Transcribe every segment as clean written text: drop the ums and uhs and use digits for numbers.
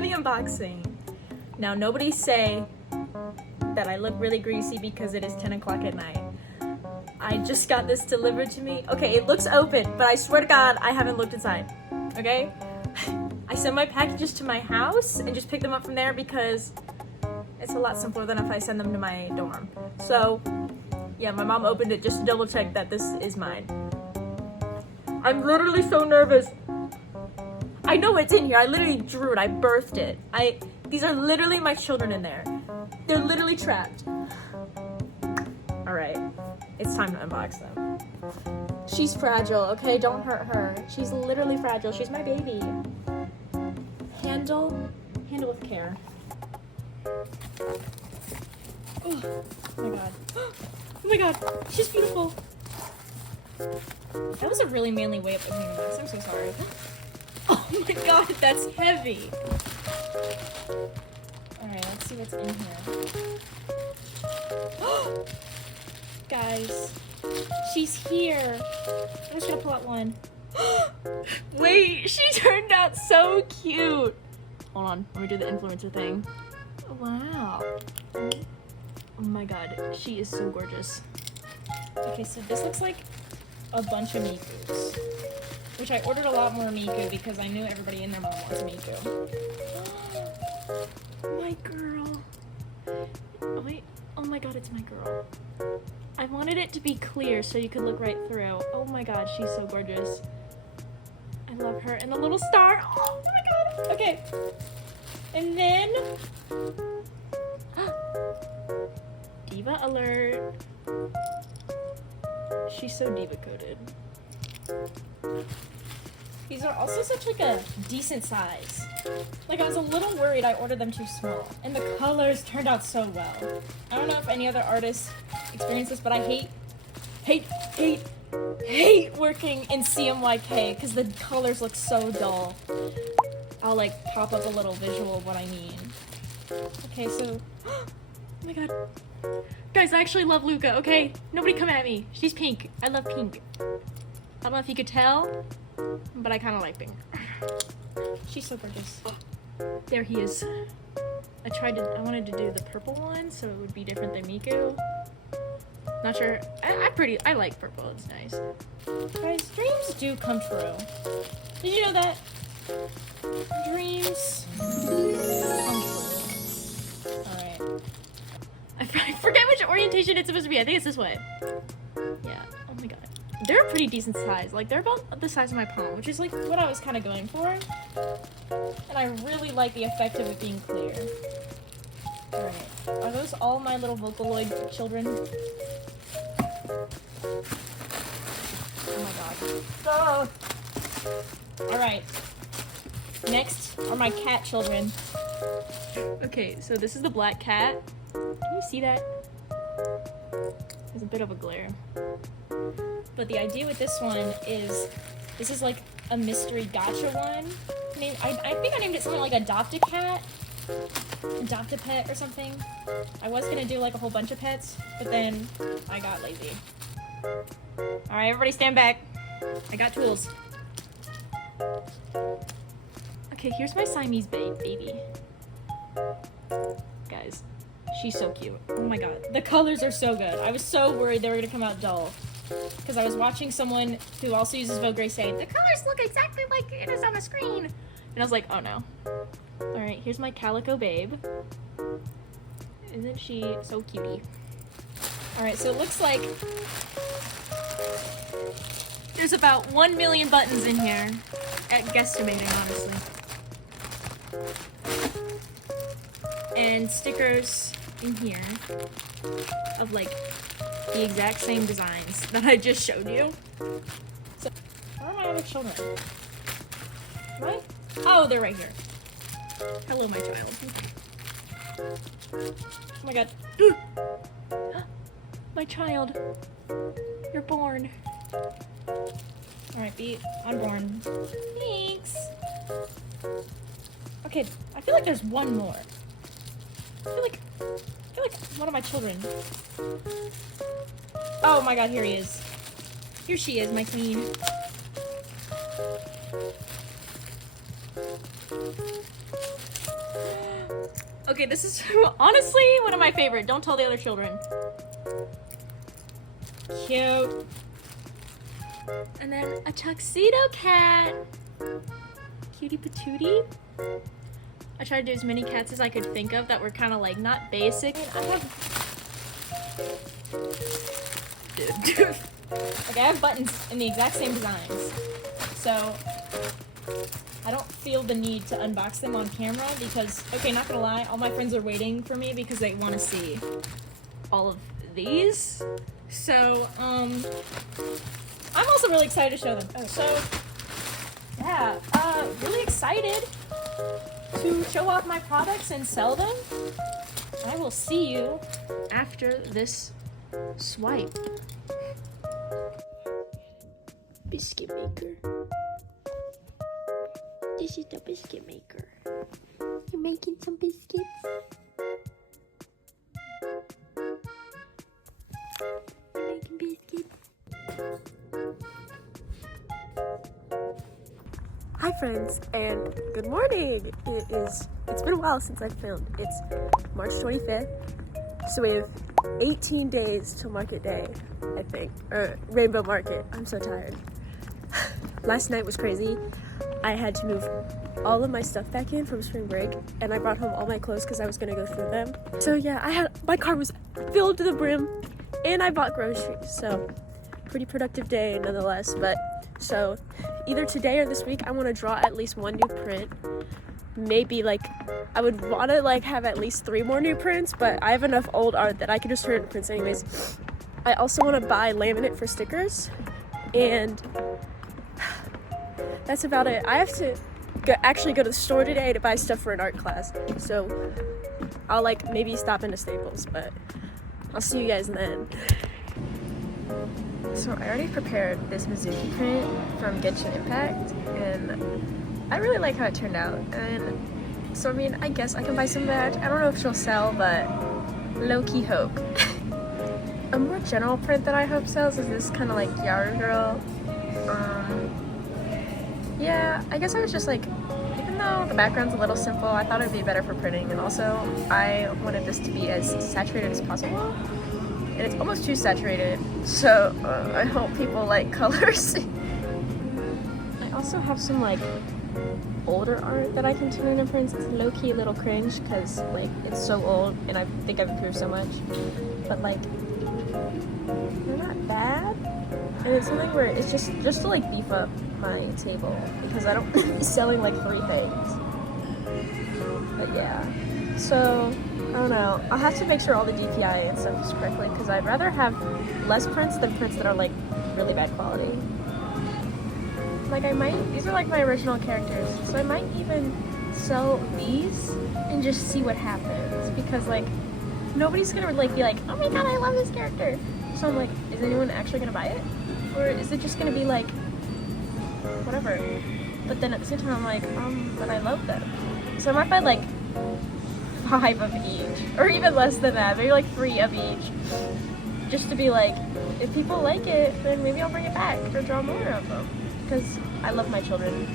for the unboxing. Now, nobody say that I look really greasy because it is 10 o'clock at night. I just got this delivered to me. Okay, it looks open, but I swear to God, I haven't looked inside, okay? I send my packages to my house and just pick them up from there because it's a lot simpler than if I send them to my dorm. So, yeah, my mom opened it just to double check that this is mine. I'm literally so nervous. I know it's in here. I literally drew it. I birthed it. These are literally my children in there. They're literally trapped. All right, it's time to unbox them. She's fragile, okay? Don't hurt her. She's literally fragile. She's my baby. Handle with care. Oh my God. Oh my God, she's beautiful. That was a really manly way of opening this. I'm so sorry. Oh my God, that's heavy. All right, let's see what's in here. Guys, she's here. I'm just gonna pull out one. Wait, she turned out so cute. Hold on, let me do the influencer thing. Wow. Oh my God, she is so gorgeous. Okay, so this looks like a bunch of Mikus, which I ordered a lot more Miku because I knew everybody in their mom wants Miku. My girl. Oh wait, oh my God, it's my girl. I wanted it to be clear so you could look right through. Oh my God, she's so gorgeous. I love her. And the little star. Oh my God. Okay. And then Diva alert. She's so diva coded. These are also such like a decent size. Like I was a little worried I ordered them too small. And the colors turned out so well. I don't know if any other artists experience this, but I hate working in CMYK because the colors look so dull. I'll like pop up a little visual of what I mean. Okay, so, oh my God. Guys, I actually love Luca, okay? Nobody come at me. She's pink. I love pink. I don't know if you could tell, but I kind of like pink. She's so gorgeous. There he is. I wanted to do the purple one so it would be different than Miku. Not sure. I like purple. It's nice. Guys, dreams do come true. Did you know that? Dreams come true. Alright. I forget which orientation it's supposed to be. I think it's this way. Yeah. Oh my God. They're a pretty decent size. Like, they're about the size of my palm, which is like what I was kind of going for. And I really like the effect of it being clear. Alright. Are those all my little Vocaloid children? Oh my God. Alright. Next are my cat children. Okay, so this is the black cat. Can you see that? There's a bit of a glare. But the idea with this one is, this is like a mystery gacha one. I think I named it something like Adopt a Cat, Adopt a Pet or something. I was gonna do like a whole bunch of pets, but then I got lazy. Alright, everybody stand back. I got tools. Okay, here's my Siamese baby. Guys, she's so cute. Oh my God, the colors are so good. I was so worried they were gonna come out dull. Because I was watching someone who also uses Vogue Grey saying, the colors look exactly like it is on the screen. And I was like, oh no. Alright, here's my Calico babe. Isn't she so cutie? Alright, so it looks like there's about 1 million buttons in here. At guesstimating, honestly. And stickers in here of like the exact same designs that I just showed you. So, where are my other children? Right? Oh, they're right here. Hello, my child. Oh my God. My child. You're born. Alright, be unborn. Thanks. Okay, I feel like there's one more. I feel like one of my children. Oh my God, here he is. Here she is, my queen. Okay, this is honestly one of my favorite. Don't tell the other children. Cute. And then a tuxedo cat. Cutie patootie. I tried to do as many cats as I could think of that were kind of like not basic. I have buttons in the exact same designs. So I don't feel the need to unbox them on camera because, okay, not gonna lie, all my friends are waiting for me because they want to see all of these. So, I'm also really excited to show them. Oh, so, yeah, really excited to show off my products and sell them. I will see you after this swipe. Biscuit maker. This is the biscuit maker. You're making some biscuits? You're making biscuits? Hi friends, and good morning! It's been a while since I've filmed. It's March 25th, so we have 18 days till market day, I think, or Rainbow Market. I'm so tired. Last night was crazy. I had to move all of my stuff back in from spring break, and I brought home all my clothes because I was gonna go through them. So yeah, my car was filled to the brim, and I bought groceries, so pretty productive day nonetheless. But so either today or this week I want to draw at least one new print. Maybe like I would want to like have at least 3 more new prints, but I have enough old art that I can just turn into prints anyways. I also want to buy laminate for stickers, and that's about it. I have to actually go to the store today to buy stuff for an art class, so I'll like maybe stop into Staples, but I'll see you guys then. So I already prepared this Mizuki print from Genshin Impact, and I really like how it turned out. And so I mean, I guess I can buy some badge. I don't know if she'll sell, but low-key hope. A more general print that I hope sells is this kind of like Yaru Girl. Yeah, I guess I was just like, even though the background's a little simple, I thought it'd be better for printing, and also I wanted this to be as saturated as possible. And it's almost too saturated, so I hope people like colors. I also have some like older art that I can turn into prints. It's low-key a little cringe because like it's so old and I think I've improved so much, but like they're not bad. And it's something where it's just to like beef up my table because I don't be selling like 3 things. But yeah, so I don't know. I'll have to make sure all the DPI and stuff is correctly because I'd rather have less prints than prints that are like really bad quality. Like these are like my original characters, so I might even sell these and just see what happens because like nobody's gonna like be like, oh my god, I love this character. So I'm like, is anyone actually gonna buy it? Or is it just gonna be like, whatever. But then at the same time I'm like, but I love them. So I might buy like 5 of each, or even less than that, maybe like 3 of each, just to be like, if people like it, then maybe I'll bring it back or draw more of them, because I love my children.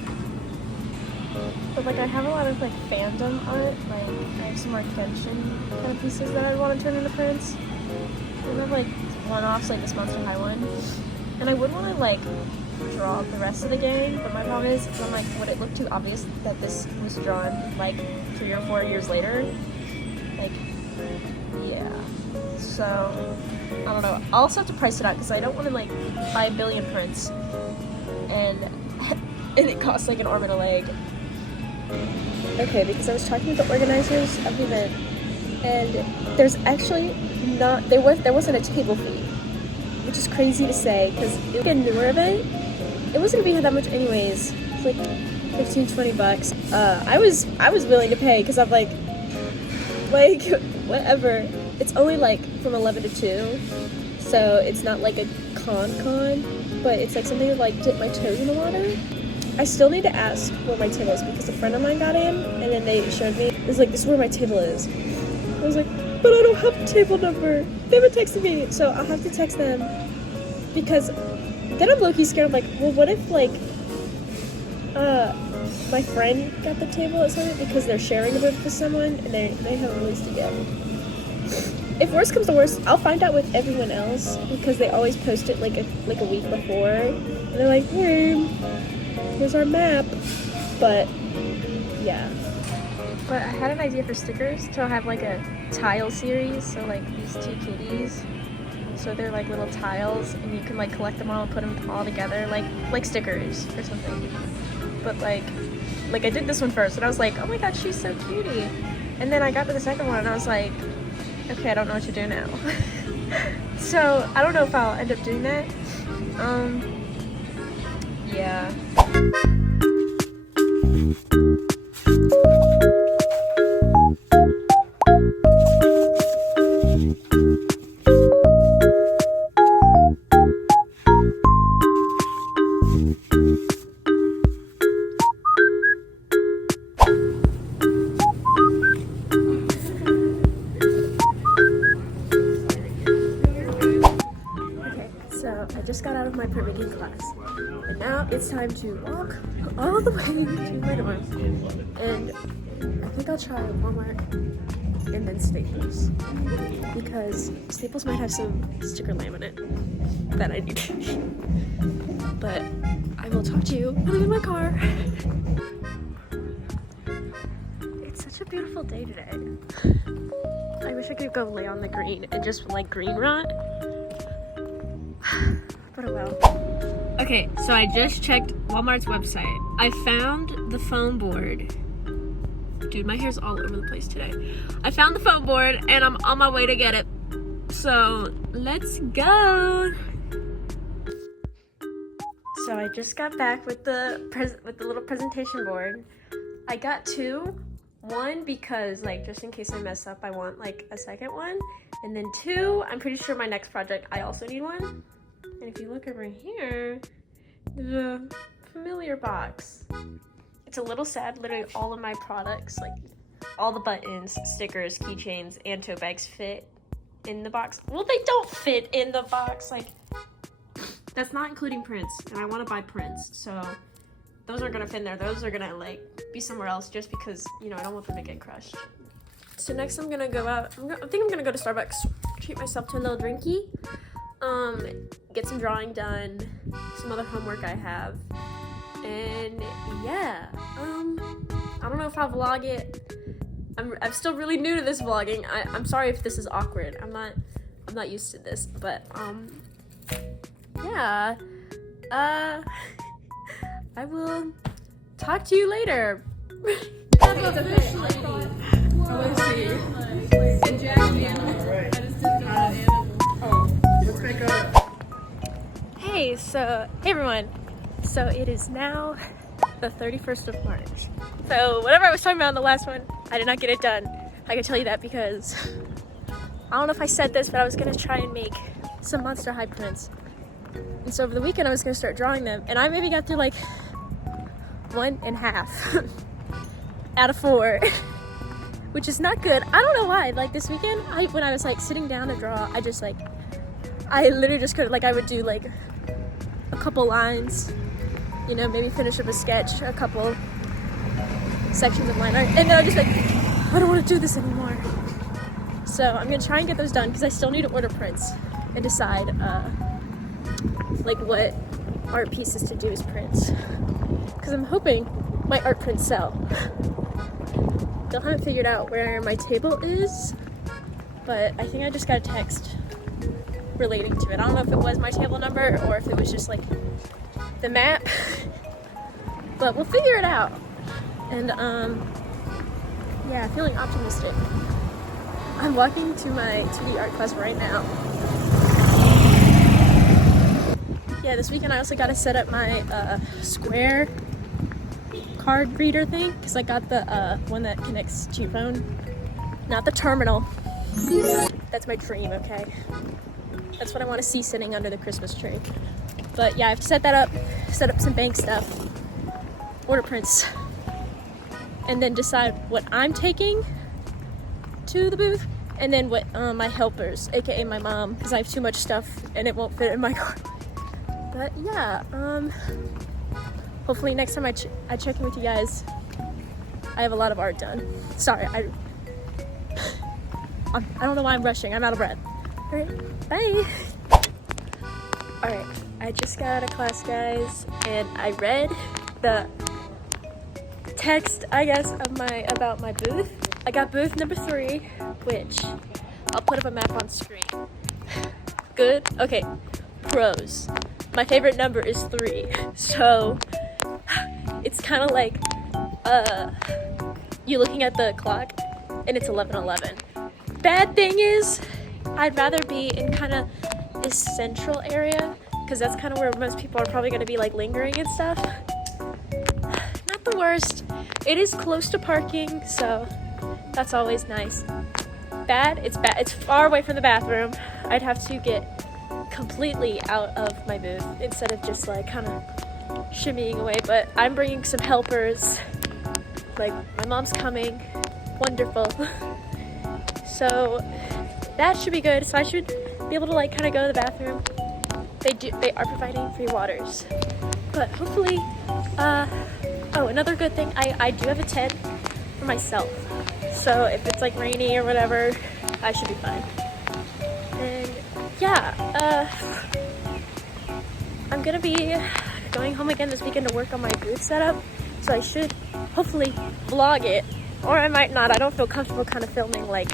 But like I have a lot of like fandom art, like I have some more Genshin kind of pieces that I want to turn into prints. I have like one-offs like this Monster High one, and I would want to like draw the rest of the gang, but my problem is I'm like, would it look too obvious that this was drawn like 3 or 4 years later? Like, yeah. So I don't know. I'll also have to price it out because I don't want to like buy 1 billion prints and it costs like an arm and a leg. Okay, because I was talking with the organizers of the event, and there's actually there wasn't a table fee, which is crazy to say because it was a newer event. It wasn't gonna be that much anyways. It's like $15-20. I was willing to pay because I'm like whatever. It's only like from 11 to 2, so it's not like a con, but it's like something to like dip my toes in the water. I still need to ask where my table is because a friend of mine got in and then they showed me. It was like, this is where my table is. I was like, but I don't have a table number. They haven't texted me, so I'll have to text them because then I'm low-key scared. I'm like, well, what if like My friend got the table at Summit because they're sharing a booth with someone and they haven't released it yet. If worst comes to worst, I'll find out with everyone else because they always post it like a week before. And they're like, hey, here's our map. But yeah. But I had an idea for stickers to have like a tile series. So like these two kitties. So they're like little tiles and you can like collect them all and put them all together like stickers or something. But like I did this one first and I was like, oh my god, she's so cutie. And then I got to the second one and I was like, okay, I don't know what to do now. So I don't know if I'll end up doing that. Yeah. I just got out of my printmaking class, and now it's time to walk all the way to my dorm, and I think I'll try Walmart and then Staples, because Staples might have some sticker laminate that I need. But I will talk to you when I'm in my car. It's such a beautiful day today. I wish I could go lay on the green and just like green rot. But oh well. Okay, so I just checked Walmart's website. I found the foam board. Dude, my hair's all over the place today. I found the foam board and I'm on my way to get it. So let's go. So I just got back with the little presentation board. I got two. One, because like just in case I mess up, I want like a second one. And then two, I'm pretty sure my next project, I also need one. And if you look over here, there's a familiar box. It's a little sad, literally all of my products, like all the buttons, stickers, keychains, and tote bags fit in the box. Well, they don't fit in the box, like, that's not including prints, and I want to buy prints, so those aren't gonna fit in there. Those are gonna like be somewhere else just because, you know, I don't want them to get crushed. So next I'm gonna go out, I think I'm gonna go to Starbucks, treat myself to a little drinky, get some drawing done, some other homework I have, and yeah, I don't know if I'll vlog it. I'm still really new to this vlogging. I'm sorry if this is awkward. I'm not used to this, but yeah, I will talk to you later. Hey everyone. So it is now the 31st of March. So whatever I was talking about in the last one, I did not get it done. I can tell you that because I don't know if I said this, but I was gonna try and make some Monster High prints. And so over the weekend I was gonna start drawing them, and I maybe got through like 1.5 out of 4, which is not good. I don't know why. Like this weekend, when I was like sitting down to draw, I literally just could, like, I would do like a couple lines, you know, maybe finish up a sketch, a couple sections of line art, and then I'm just like, I don't want to do this anymore. So I'm gonna try and get those done because I still need to order prints and decide like what art pieces to do as prints, because I'm hoping my art prints sell. Still haven't figured out where my table is, but I think I just got a text relating to it. I don't know if it was my table number or if it was just like the map, but we'll figure it out. And yeah, feeling optimistic. I'm walking to my 2D art class right now. Yeah, this weekend I also got to set up my Square card reader thing, because I got the one that connects to your phone, not the terminal. That's my dream, okay? That's what I want to see sitting under the Christmas tree. But yeah, I have to set that up, set up some bank stuff, order prints, and then decide what I'm taking to the booth, and then what my helpers, aka my mom, because I have too much stuff and it won't fit in my car. But yeah, hopefully next time I check in with you guys, I have a lot of art done. Sorry, I don't know why I'm rushing. I'm out of breath. All right, bye. All right, I just got out of class, guys, and I read the text, I guess, about my booth. I got booth number 3, which I'll put up a map on screen. Good. Okay. Pros. My favorite number is 3, so it's kind of like you looking at the clock and it's 11:11. Bad thing is, I'd rather be in kind of this central area because that's kind of where most people are probably going to be like lingering and stuff. Not the worst. It is close to parking, so that's always nice. Bad. It's far away from the bathroom. I'd have to get completely out of my booth instead of just like kind of shimmying away, but I'm bringing some helpers. Like, my mom's coming. Wonderful. So that should be good. So I should be able to like kind of go to the bathroom. They are providing free waters, but hopefully oh, another good thing, I do have a tent for myself, so if it's like rainy or whatever, I should be fine. And yeah, I'm gonna be going home again this weekend to work on my booth setup, so I should hopefully vlog it, or I might not. I don't feel comfortable kind of filming like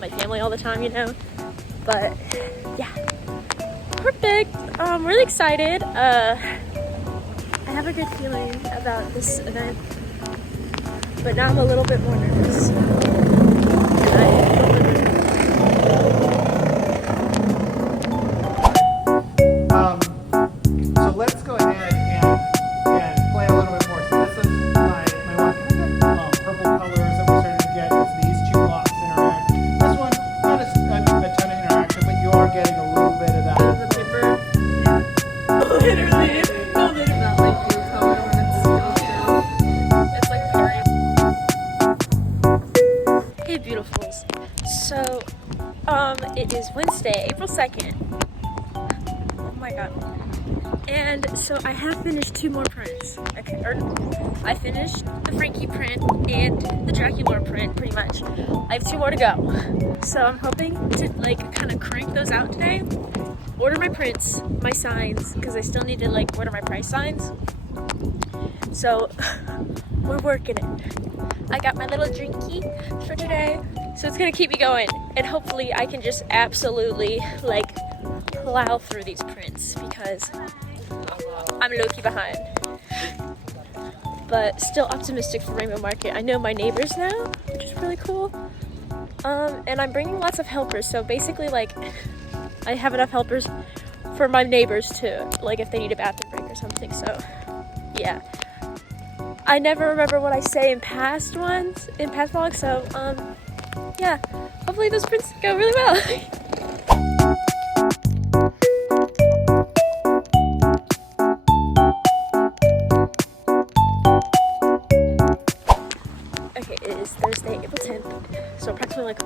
my family all the time, you know, but yeah, perfect. I'm really excited. I have a good feeling about this event, but now I'm a little bit more nervous. So let's go ahead and play a little bit more. So this is my one. Purple colors that we're starting to get as these 2 blocks interact. This one, not a ton of interaction, but you are getting a little bit of that. The paper, literally, not like blue color when it's still. It's like very. Hey, beautifuls. So, it is Wednesday, April 2nd. Oh my god. And so I have finished 2 more prints. Okay, or I finished the Frankie print and the Dracula print, pretty much. I have 2 more to go. So I'm hoping to like kind of crank those out today. Order my prints, my signs, because I still need to like order my price signs. So we're working it. I got my little drinky for today, so it's gonna keep me going, and hopefully I can just absolutely like plow through these prints because I'm low-key behind. But still optimistic for Rainbow Market. I know my neighbors now, which is really cool. And I'm bringing lots of helpers, so basically like I have enough helpers for my neighbors too, like if they need a bathroom break or something. So yeah, I never remember what I say in past vlogs, so yeah, hopefully those prints go really well. Okay, it is Thursday, April 10th, so approximately like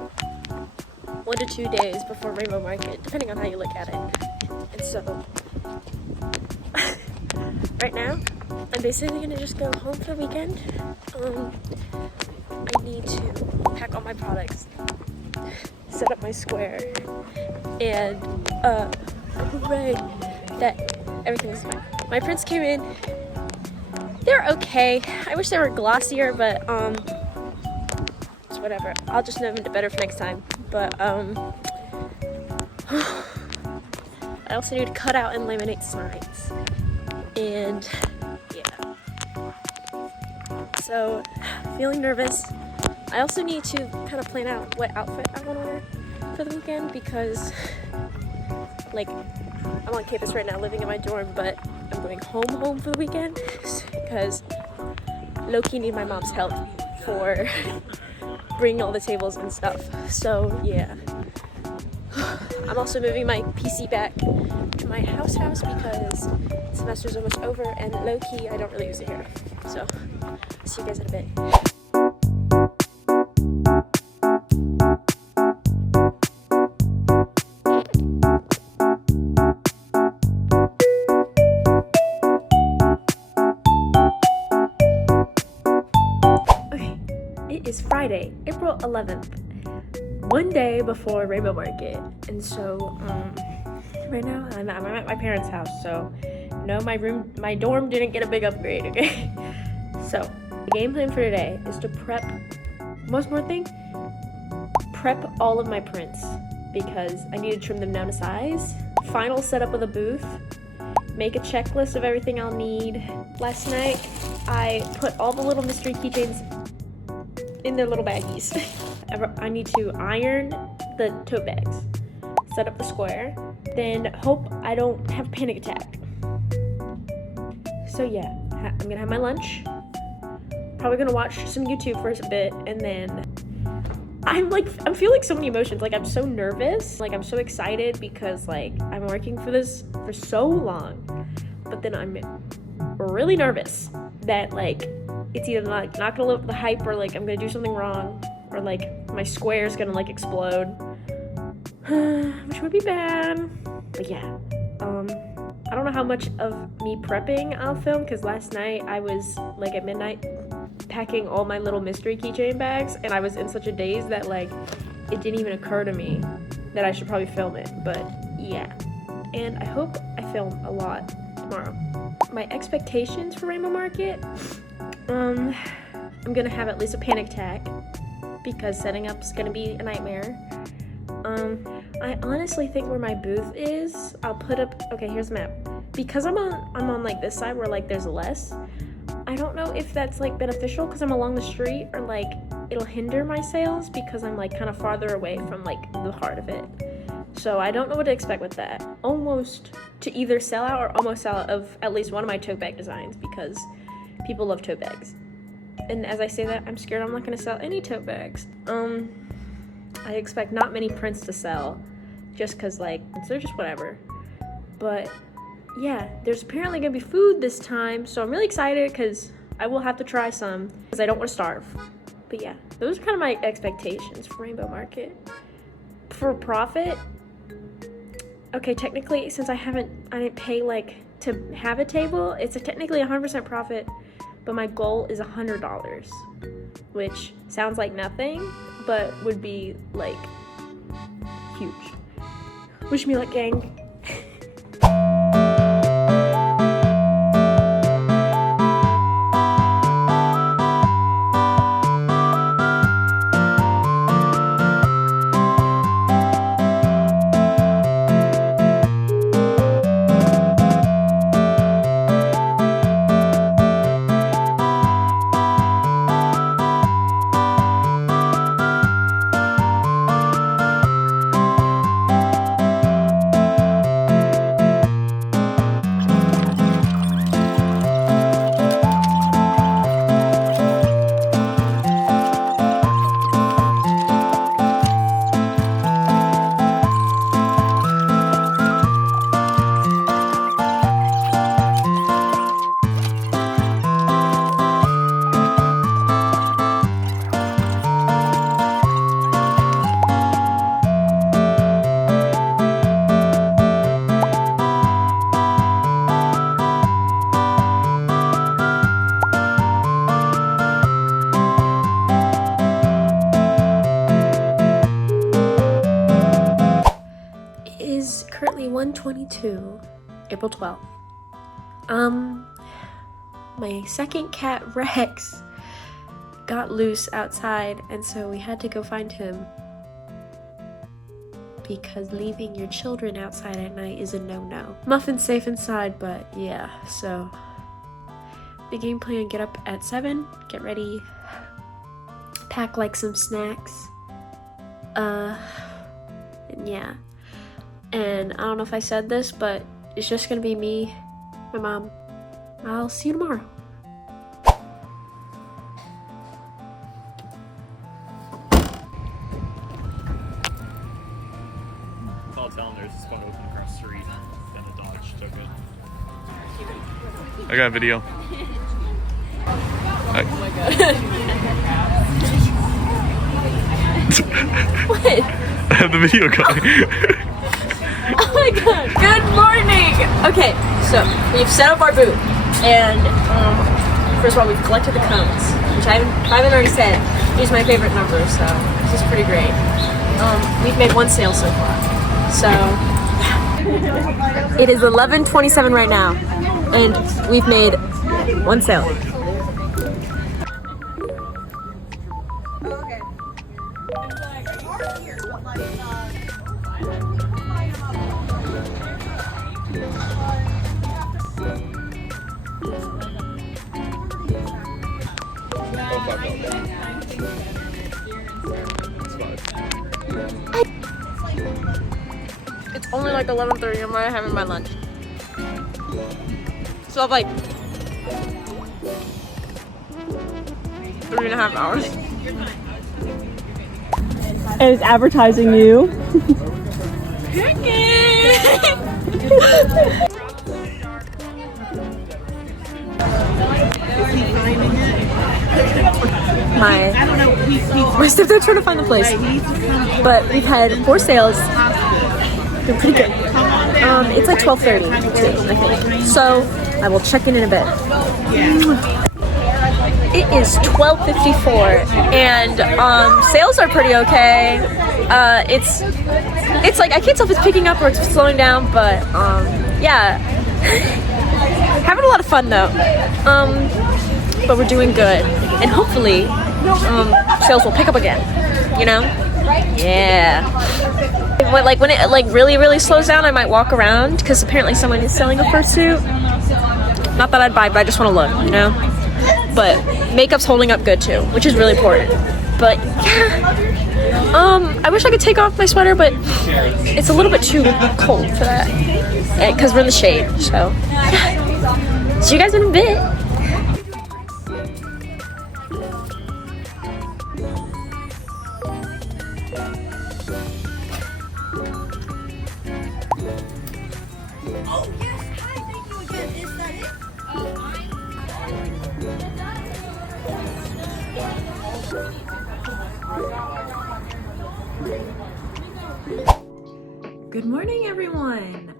1 to 2 days before Rainbow Market, depending on how you look at it. And so right now I'm basically gonna just go home for the weekend. I need to pack all my products, set up my square, and hooray that everything's fine. My prints came in. They're okay. I wish they were glossier, but it's whatever. I'll just know them better for next time. But I also need to cut out and laminate signs. And yeah. So, feeling nervous. I also need to kind of plan out what outfit I want to wear for the weekend because, like, I'm on campus right now living in my dorm, but I'm going home for the weekend because low-key need my mom's help for bringing all the tables and stuff. So yeah. I'm also moving my PC back to my house because the semester's almost over and low-key I don't really use it here. So see you guys in a bit. Friday, April 11th, one day before Rainbow Market. And so, right now I'm at my parents' house, so no, my dorm didn't get a big upgrade, okay? So, the game plan for today is to prep all of my prints because I need to trim them down to size. Final setup of the booth, make a checklist of everything I'll need. Last night, I put all the little mystery keychains in their little baggies. I need to iron the tote bags, set up the square, then hope I don't have a panic attack. So yeah, I'm gonna have my lunch, probably gonna watch some YouTube for a bit, and then I'm feeling so many emotions. Like, I'm so nervous, like I'm so excited because like I'm working for this for so long, but then I'm really nervous that like it's either not gonna live up to the hype, or like I'm gonna do something wrong, or like my square's gonna like explode, which would be bad. But yeah, I don't know how much of me prepping I'll film, because last night I was like at midnight packing all my little mystery keychain bags, and I was in such a daze that like it didn't even occur to me that I should probably film it. But yeah, and I hope I film a lot tomorrow. My expectations for Rainbow Market, I'm gonna have at least a panic attack because setting up's gonna be a nightmare. I honestly think where my booth is, I'll put up, okay, here's the map. Because I'm on like this side where like there's less, I don't know if that's like beneficial because I'm along the street, or like it'll hinder my sales because I'm like kind of farther away from like the heart of it. So I don't know what to expect with that. Almost to either sell out or almost sell out of at least one of my tote bag designs because people love tote bags. And as I say that, I'm scared I'm not going to sell any tote bags. I expect not many prints to sell just because like they're just whatever. But yeah, there's apparently going to be food this time, so I'm really excited because I will have to try some because I don't want to starve. But yeah, those are kind of my expectations for Rainbow Market. For profit, okay, technically, since I didn't pay like to have a table, it's technically 100% profit, but my goal is $100, which sounds like nothing, but would be like huge. Wish me luck, gang. Currently 1:22, April 12th. My second cat, Rex, got loose outside, and so we had to go find him because leaving your children outside at night is a no-no. Muffin's safe inside, but yeah, so the game plan: get up at 7, get ready, pack like some snacks, and yeah. And I don't know if I said this, but it's just gonna be me, my mom. I'll see you tomorrow. I'll tell them there's a spot open across the street, and the Dodge took it. I got a video. Oh my god. What? I have the video going. Oh my god. Good morning! Okay, so we've set up our booth, and first of all, we've collected the cones. which I haven't already said, is my favorite number, so this is pretty great. We've made one sale so far. So it is 11:27 right now, and we've made one sale. It's only like 11:30. I'm already having my lunch. So I've like 3.5 hours. And it's advertising you. My stepdad's trying to find the place, but we've had 4 sales. They're pretty good. It's like 12:30 too, I think. So I will check in a bit. It is 12:54, and sales are pretty okay. It's like I can't tell if it's picking up or it's slowing down, but yeah, having a lot of fun though. But we're doing good, and hopefully sales will pick up again. You know? Yeah. When it really slows down, I might walk around because apparently someone is selling a fursuit. Not that I'd buy, but I just want to look, you know. But makeup's holding up good too, which is really important. But yeah, I wish I could take off my sweater, but it's a little bit too cold for that because we're in the shade. So see you guys in a bit. Oh, yes. Hi, thank you again. Is that it? Good morning, everyone.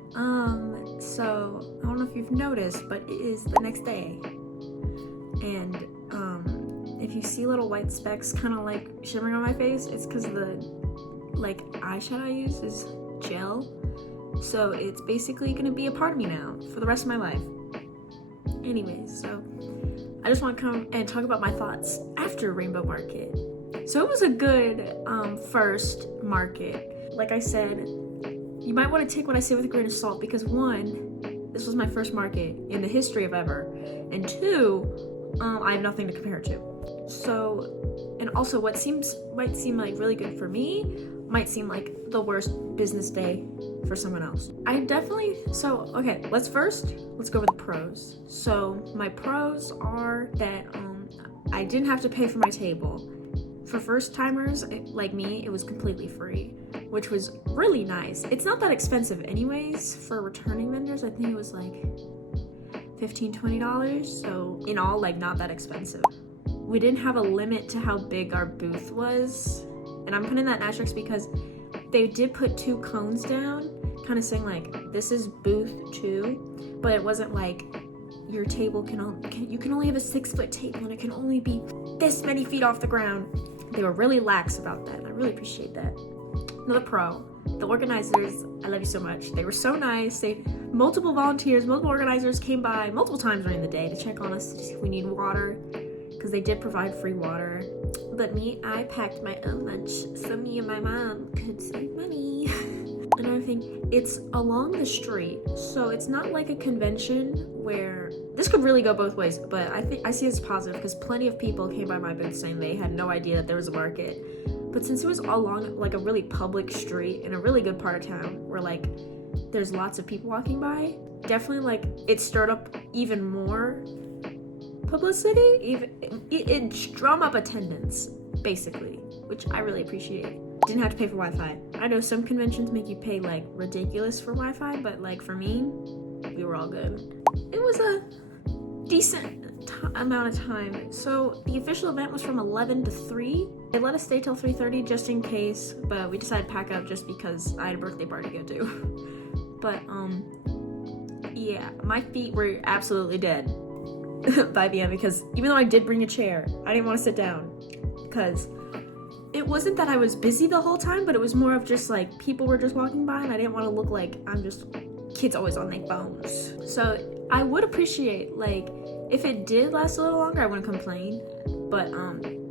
So I don't know if you've noticed, but it is the next day, and if you see little white specks kind of like shimmering on my face, it's because the eyeshadow I use is gel, so it's basically gonna be a part of me now for the rest of my life. Anyways, so I just want to come and talk about my thoughts after Rainbow Market. So it was a good first market. Like I said, you might want to take what I say with a grain of salt because 1, this was my first market in the history of ever, and 2, I have nothing to compare it to. So, and also what might seem like really good for me might seem like the worst business day for someone else. Okay, let's go over the pros. So my pros are that I didn't have to pay for my table. For first timers like me, it was completely free, which was really nice. It's not that expensive anyways. For returning vendors, I think it was like $15-20, so in all, like, not that expensive. We didn't have a limit to how big our booth was, and I'm putting that in asterisks because they did put 2 cones down, kind of saying like, this is booth 2, but it wasn't like your table you can only have a 6-foot table and it can only be this many feet off the ground. They were really lax about that, and I really appreciate that. Another pro, the organizers, I love you so much. They were so nice. Multiple organizers came by multiple times during the day to check on us if we need water, because they did provide free water. But I packed my own lunch so me and my mom could save money. Another thing, it's along the street, so it's not like a convention where this could really go both ways, but I see it as positive because plenty of people came by my booth saying they had no idea that there was a market. But since it was all along like a really public street in a really good part of town where like there's lots of people walking by, definitely like it stirred up even more publicity. It drum up attendance basically, which I really appreciate. Didn't have to pay for Wi-Fi. I know some conventions make you pay like ridiculous for Wi-Fi, but like for me, we were all good. It was a decent amount of time. So the official event was from 11 to 3. They let us stay till 3:30 just in case, but we decided to pack up just because I had a birthday party to go to. But yeah, my feet were absolutely dead. by the end, because even though I did bring a chair, I didn't want to sit down because it wasn't that I was busy the whole time, but it was more of just like people were just walking by and I didn't want to look like I'm just kids always on their phones. So I would appreciate, like, if it did last a little longer, I wouldn't complain, but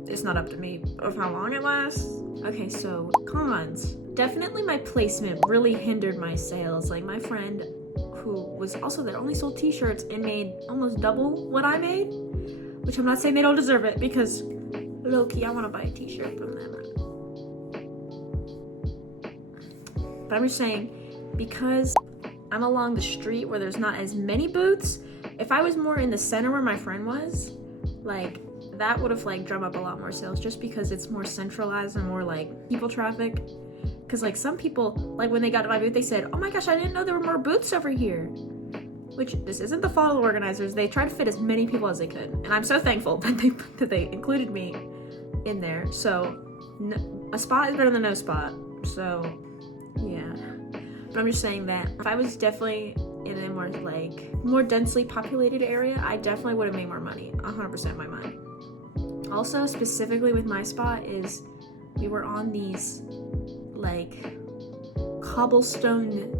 it's not up to me of how long it lasts. Okay, so cons. Definitely my placement really hindered my sales. Like, my friend who was also there only sold t-shirts and made almost double what I made, which I'm not saying they don't deserve it, because low-key I want to buy a t-shirt from them. But I'm just saying, because I'm along the street where there's not as many booths, if I was more in the center where my friend was, like, that would have like drum up a lot more sales, just because it's more centralized and more like people traffic. Because like some people, like when they got to my booth, they said, oh my gosh, I didn't know there were more booths over here. Which, this isn't the fault of the organizers. They tried to fit as many people as they could, and I'm so thankful that they included me in there. So a spot is better than no spot. So yeah, but I'm just saying that if I was definitely in a more densely populated area, I definitely would have made more money, 100% in my mind. Also, specifically with my spot, is we were on these like cobblestone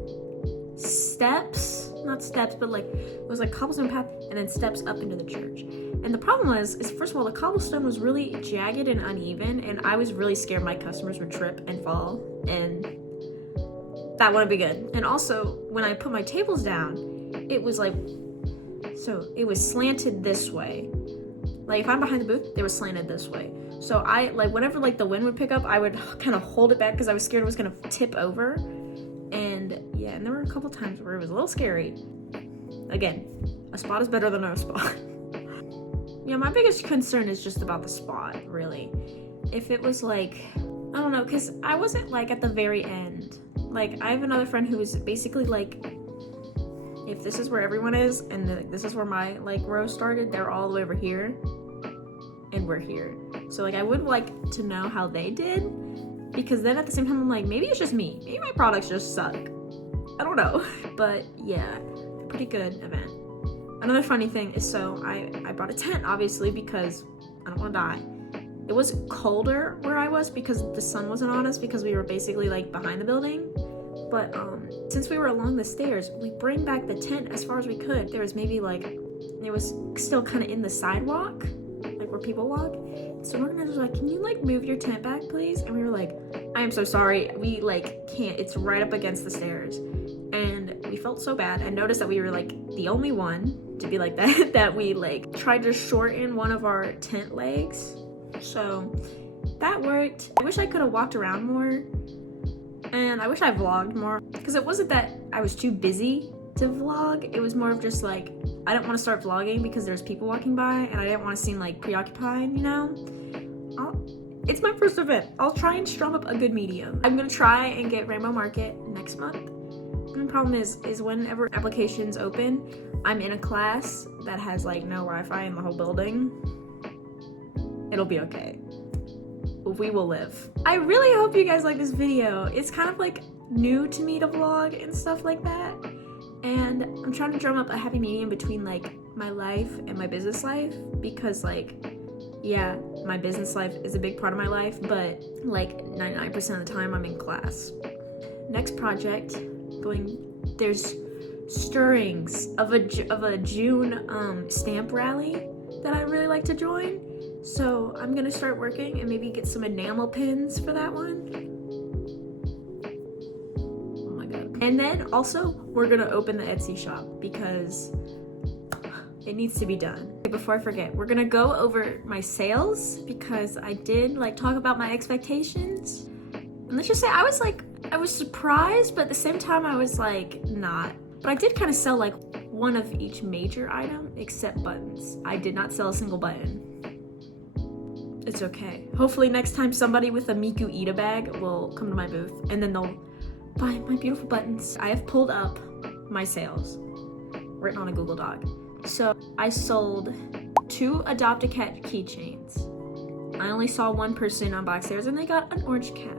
steps, not steps, but like it was like cobblestone path and then steps up into the church. And the problem was, first of all, the cobblestone was really jagged and uneven, and I was really scared my customers would trip and fall, and that wouldn't be good. And also, when I put my tables down, it was like, so it was slanted this way. Like if I'm behind the booth, they were slanted this way. So I, like, whenever like the wind would pick up, I would kind of hold it back because I was scared it was gonna tip over. And yeah, and there were a couple times where it was a little scary. Again, a spot is better than no spot. Yeah, my biggest concern is just about the spot, really. If it was like, I don't know, because I wasn't like at the very end. Like, I have another friend who was basically like, if this is where everyone is, and this is where my like row started, they're all the way over here, and we're here. So like, I would like to know how they did, because then at the same time I'm like, maybe it's just me. Maybe my products just suck. I don't know. But yeah, pretty good event. Another funny thing is, so I brought a tent, obviously, because I don't want to die. It was colder where I was because the sun wasn't on us, because we were basically like behind the building. But since we were along the stairs, we bring back the tent as far as we could. There was maybe like, it was still kind of in the sidewalk, like where people walk. So the organizer was like, can you like move your tent back, please? And we were like, I am so sorry, we like can't, it's right up against the stairs. And we felt so bad. I noticed that we were like the only one to be like that, that we like tried to shorten one of our tent legs. So that worked. I wish I could have walked around more, and I wish I vlogged more, because it wasn't that I was too busy to vlog. It was more of just like, I didn't want to start vlogging because there's people walking by and I didn't want to seem like preoccupied, you know? It's my first event. I'll try and strum up a good medium. I'm gonna try and get Rainbow Market next month. And the problem is whenever applications open, I'm in a class that has like no Wi-Fi in the whole building. It'll be okay. We will live. I really hope you guys like this video. It's kind of like new to me to vlog and stuff like that. And I'm trying to drum up a happy medium between like my life and my business life, because like, yeah, my business life is a big part of my life, but like 99% of the time I'm in class. Next project, there's stirrings of a June stamp rally that I really like to join. So I'm gonna start working and maybe get some enamel pins for that one. Oh my god. And then also we're gonna open the Etsy shop because it needs to be done. Before I forget, we're gonna go over my sales, because I did like talk about my expectations. And let's just say I was surprised, but at the same time I was like not. But I did kind of sell like one of each major item except buttons. I did not sell a single button. It's okay. Hopefully next time somebody with a Miku Ida bag will come to my booth and then they'll buy my beautiful buttons. I have pulled up my sales written on a Google Doc. So I sold 2 Adopt a Cat keychains. I only saw one person unbox theirs and they got an orange cat.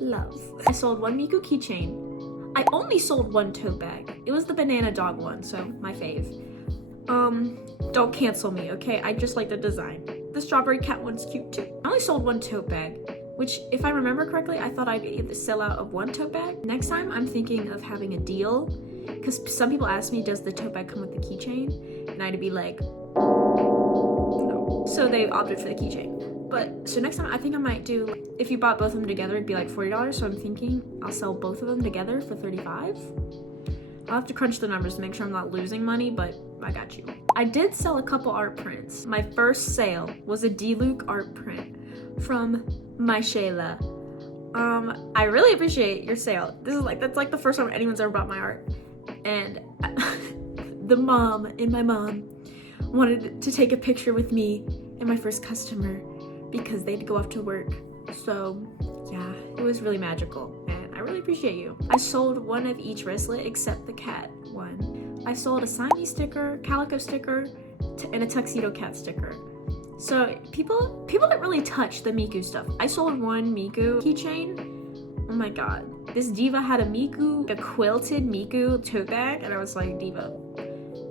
Love. I sold 1 Miku keychain. I only sold 1 tote bag. It was the banana dog one, so my fave. don't cancel me, okay? I just like the design. The strawberry cat one's cute too. I only sold one tote bag, which if I remember correctly, I thought I'd either sell out of one tote bag. Next time I'm thinking of having a deal, because some people ask me, does the tote bag come with the keychain? And I'd be like, no. So they opted for the keychain. But, so next time I think I might do, if you bought both of them together, it'd be like $40. So I'm thinking I'll sell both of them together for $35. I'll have to crunch the numbers to make sure I'm not losing money, but I got you. I did sell a couple art prints. My first sale was a D-Luke art print from my Shayla. I really appreciate your sale. That's like the first time anyone's ever bought my art. And the mom in my mom wanted to take a picture with me and my first customer because they'd go off to work. So yeah, it was really magical. I really appreciate you. I sold one of each wristlet except the cat one. I sold a Siamese sticker, calico sticker, and a tuxedo cat sticker. So people didn't really touch the Miku stuff. I sold one Miku keychain. Oh my god. This diva had a Miku, a quilted Miku tote bag, and I was like, diva,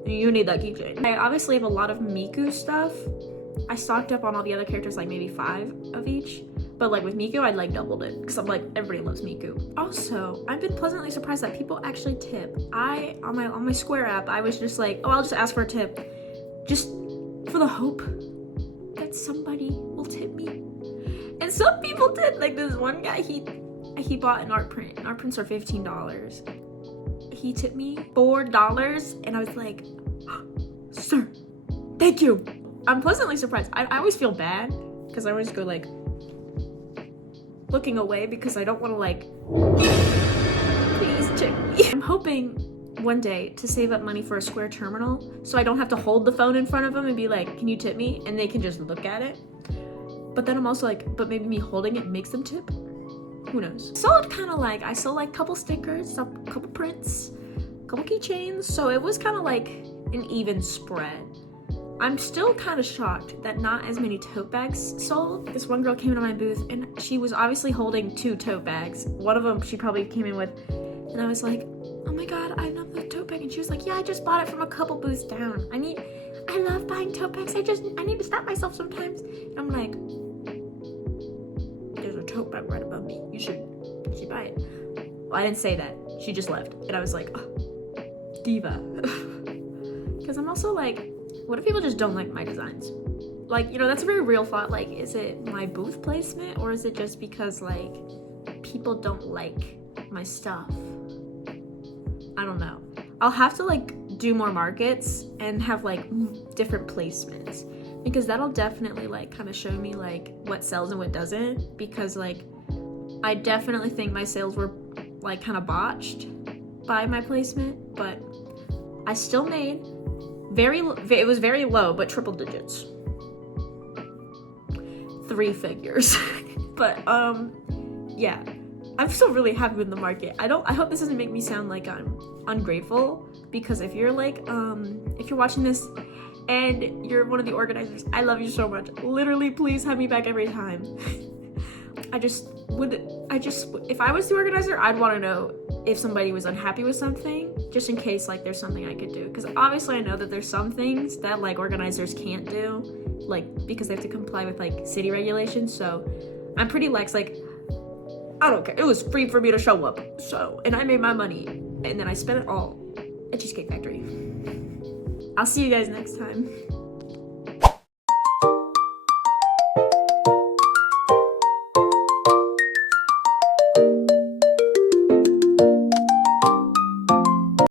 you need that keychain. I obviously have a lot of Miku stuff. I stocked up on all the other characters, like maybe 5 of each. But like with Miku, I like doubled it because I'm like, everybody loves Miku. Also, I've been pleasantly surprised that people actually tip. On my Square app, I was just like, oh, I'll just ask for a tip, just for the hope that somebody will tip me. And some people did. Like this one guy, he bought an art print. Art prints are $15. He tipped me $4, and I was like, sir, thank you. I'm pleasantly surprised. I always feel bad because I always go like looking away because I don't want to like, please tip me. I'm hoping one day to save up money for a Square terminal so I don't have to hold the phone in front of them and be like, can you tip me? And they can just look at it. But then I'm also like, but maybe me holding it makes them tip? Who knows? I sold like a couple stickers, a couple prints, a couple keychains. So it was kind of like an even spread. I'm still kind of shocked that not as many tote bags sold. This one girl came into my booth and she was obviously holding 2 tote bags. One of them she probably came in with, and I was like, oh my god, I love the tote bag. And she was like, yeah, I just bought it from a couple booths down. I love buying tote bags. I need to stop myself sometimes. And I'm like, there's a tote bag right above me. You should buy it. Well, I didn't say that. She just left. And I was like, oh, diva. Because I'm also like, what if people just don't like my designs? Like, you know, that's a very real thought. Like, is it my booth placement or is it just because like people don't like my stuff? I don't know. I'll have to like do more markets and have like different placements because that'll definitely like kind of show me like what sells and what doesn't, because like I definitely think my sales were like kind of botched by my placement, but I still made it was very low, but triple digits. 3 figures. But yeah, I'm still really happy with the market. I hope this doesn't make me sound like I'm ungrateful, because if you're like if you're watching this and you're one of the organizers, I love you so much. Literally, please have me back every time. If I was the organizer, I'd want to know if somebody was unhappy with something, just in case like there's something I could do, because obviously I know that there's some things that like organizers can't do, like because they have to comply with like city regulations. So I'm pretty lax, like I don't care, it was free for me to show up, so, and I made my money and then I spent it all at Cheesecake Factory. I'll see you guys next time.